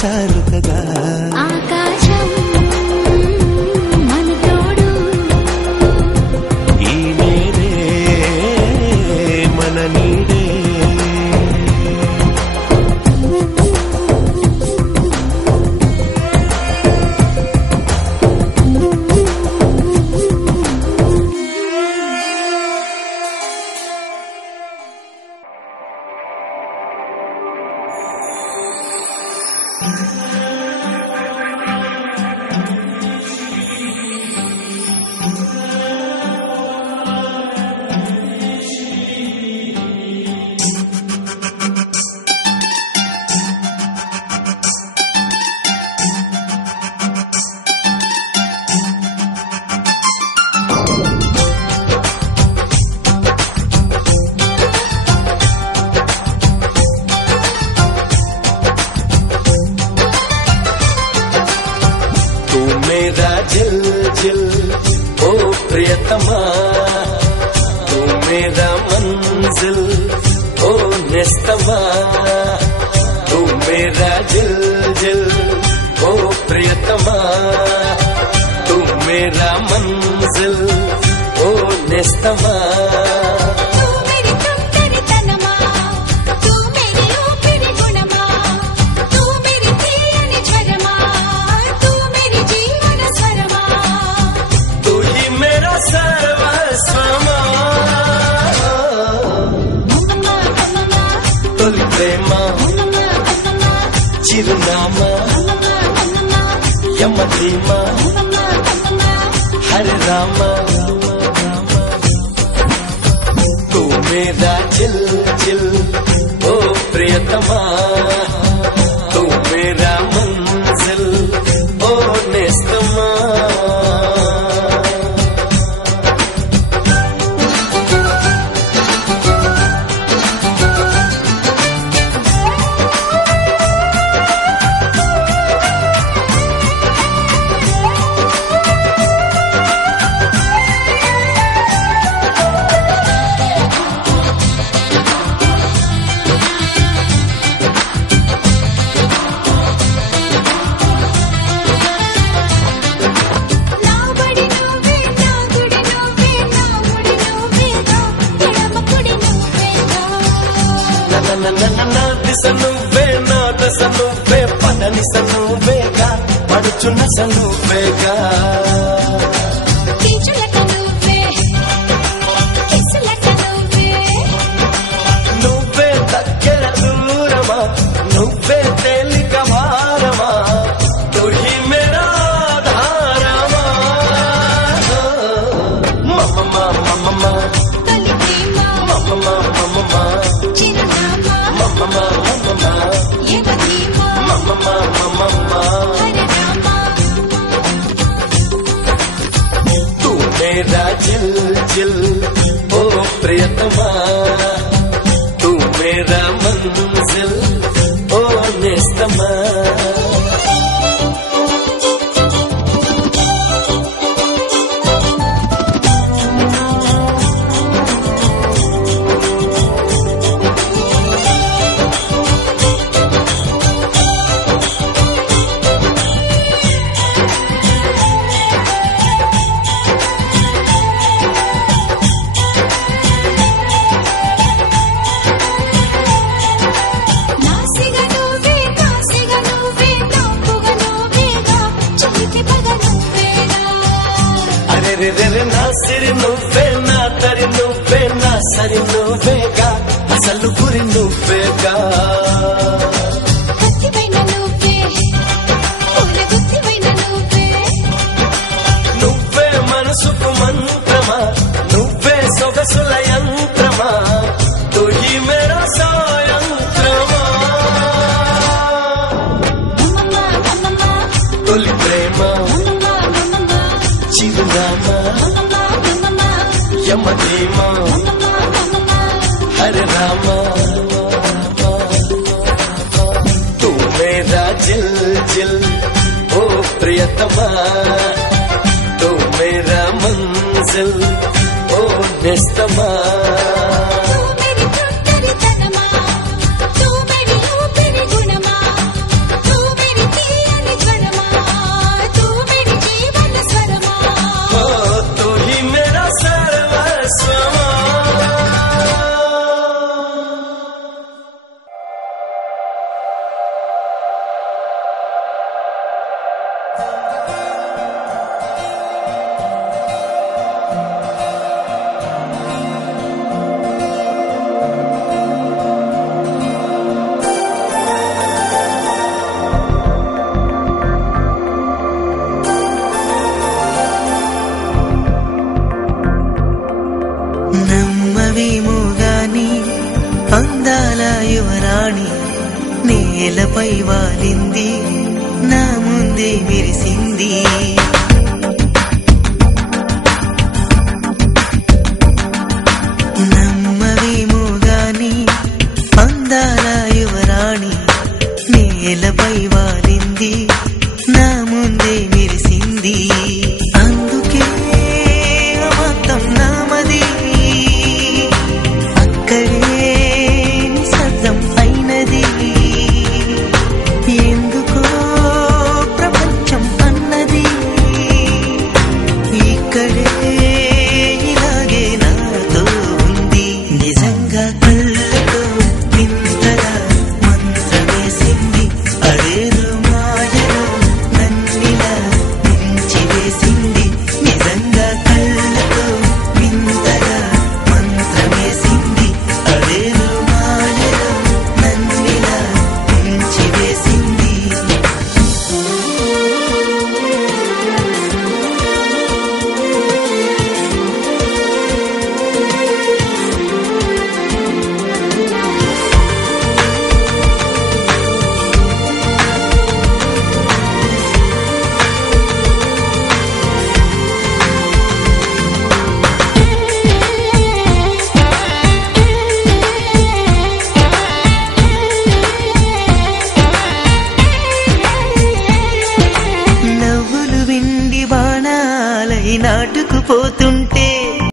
చారుతగా ఆకాశం మన తోడు ఈ నేడే మన నీడే मेरा जिल जिल ओ प्रियतमा तू मेरा मंजिल ओ निस्तमा तू मेरा जिल जिल ओ प्रियतमा तू मेरा मंजिल ओ निस्तमा తొలి ప్రేమ చిరునామా యమధీమ హరే రామ తూ మేరా జిల్ జిల్ ఓ ప్రియతమా తూ మేరా మంజిల్ ఓ నేస్తమా దిశ నువ్వే నా దశ నువ్వే పదనిస నువ్వేగా పడుచున్న నువ్వేగా నువ్వే దగ్గర దూరమా నువ్వే తేలిక భారమా తుహి మేరా ధారమా మమ్మమ్మా మమ్మమ్మా మమ్మమ్మా మమ్మమ్మా mama mama mama mama mama तू मेरा जिल जिल ओ प्रियतमा तू मेरा मंजिल ओ निस्तमा रे रे रे ना सिरी నువ్వే నా తరి నువ్వే నా సరి నువ్వేగా అసలు గురి నువ్వేగా కత్తిపైన నువ్వే పూల గుత్తిపైన నువ్వే నువ్వే మనసుకు మంత్రమా నువ్వే సొగసుల యంత్రమా తుహి మేరా సాయంత్రమా తొలి ప్రేమ చిరునామా యమధీమ హరే రామ తూ మేరా జిల్ జిల్ ఓ ప్రియతమా తూ మేరా మంజిల్ ఓ నిస్తమా రాణి నేలపై వాలింది నా ముందే మెరిసింది